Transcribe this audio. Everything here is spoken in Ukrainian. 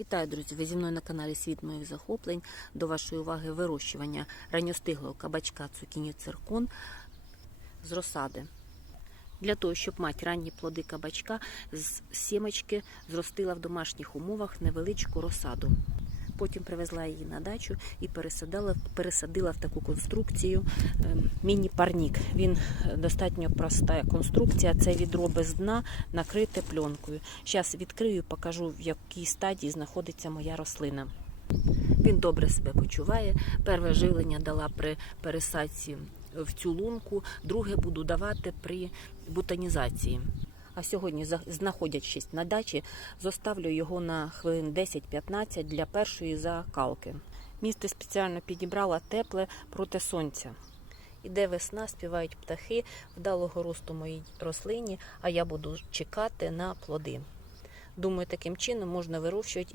Вітаю, друзі! Ви зі мною на каналі Світ моїх захоплень. До вашої уваги вирощування ранньостиглого кабачка цукіні циркон з розсади. Для того, щоб мати ранні плоди кабачка, з сімочки зростила в домашніх умовах невеличку розсаду. Потім привезла її на дачу і пересадила, пересадила в таку конструкцію е, міні-парнік. Він е, достатньо проста конструкція. Це відро без дна, накрите пленкою. Зараз відкрию, покажу, в якій стадії знаходиться моя рослина. Він добре себе почуває. Перше живлення дала при пересадці в цю лунку, друге буду давати при бутанізації. А сьогодні, знаходячись на дачі, зоставлю його на хвилин 10-15 для першої закалки. Місце спеціально підібрала тепле проти сонця. Іде весна, співають птахи вдалого росту моїй рослині, а я буду чекати на плоди. Думаю, таким чином можна вирощувати і